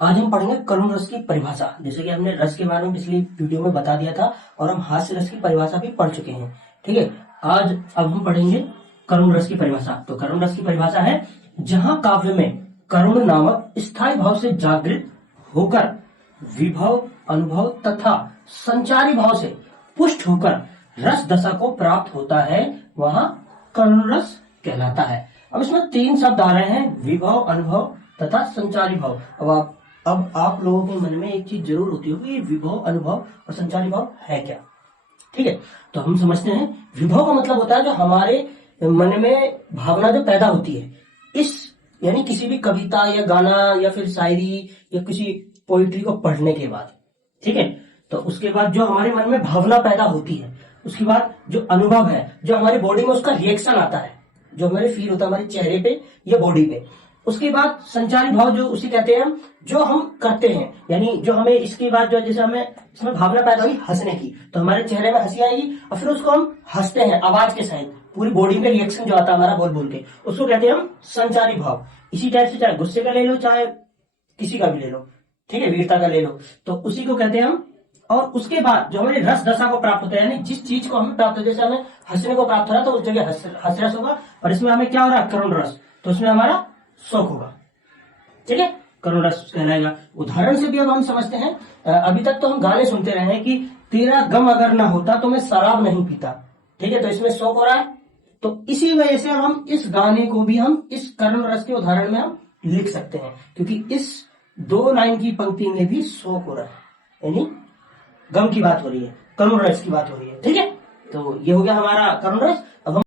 आज हम पढ़ेंगे करुण रस की परिभाषा। जैसे कि हमने रस के बारे में पिछली वीडियो में बता दिया था और हम हास्य रस की परिभाषा भी पढ़ चुके हैं। ठीक है, आज अब हम पढ़ेंगे करुण रस की परिभाषा। तो करुण रस की परिभाषा है जहां काव्य में करुण नामक स्थायी भाव से जागृत होकर विभव, अनुभव तथा संचारी भाव से पुष्ट होकर रस दशा को प्राप्त होता है, वहां करुण रस कहलाता है। अब इसमें तीन शब्द आ रहे हैं, विभव, अनुभव तथा संचारी भाव। अब आप लोगों के मन में एक चीज जरूर होती होगी, ये विभव, अनुभव और संचारी भाव है क्या। ठीक है, तो हम समझते हैं। विभव का मतलब होता है जो हमारे मन में भावना जो पैदा होती है, इस यानी किसी भी कविता या गाना या फिर शायरी या किसी पोइट्री को पढ़ने के बाद। ठीक है, तो उसके बाद जो हमारे मन में भावना पैदा होती है, उसके बाद जो अनुभव है, जो हमारी बॉडी में उसका रिएक्शन आता है, जो हमारे फील होता है हमारे चेहरे पे या बॉडी पे। उसके बाद संचारी भाव जो उसी कहते हैं हम, जो हम करते हैं, यानी जो हमें इसके बाद जो जैसे हमें इसमें भावना पैदा हुई हंसने की, तो हमारे चेहरे में हंसी आएगी और फिर उसको हम हंसते हैं आवाज के साथ, पूरी बॉडी में रिएक्शन जो आता है हमारा बोल बोल के, उसको कहते हैं हम संचारी भाव। इसी टाइप से चाहे गुस्से का ले लो, चाहे किसी का भी ले लो, ठीक है, वीरता का ले लो, तो उसी को कहते हैं हम। और उसके बाद जो हमारी रस दशा को प्राप्त होता है, यानी जिस चीज को हमें प्राप्त होता है, जैसे हमें हंसने को प्राप्त हो रहा है तो उस जगह हंस रस होगा, और इसमें हमें क्या हो रहा है, करुण रस, तो उसमें हमारा शौक होगा। ठीक है, करुण रस कहलाएगा। उदाहरण से भी अब हम समझते हैं। अभी तक तो हम गाने सुनते रहे हैं कि तेरा गम अगर ना होता तो मैं शराब नहीं पीता। ठीक है, तो इसमें शौक हो रहा है, तो इसी वजह से अब हम इस गाने को भी हम इस करुण रस के उदाहरण में हम लिख सकते हैं, क्योंकि इस दो लाइन की पंक्ति में भी शौक हो रहा है, यानी गम की बात हो रही है, करुण रस की बात हो रही है। ठीक है, तो ये हो गया हमारा करुण रस। अब हम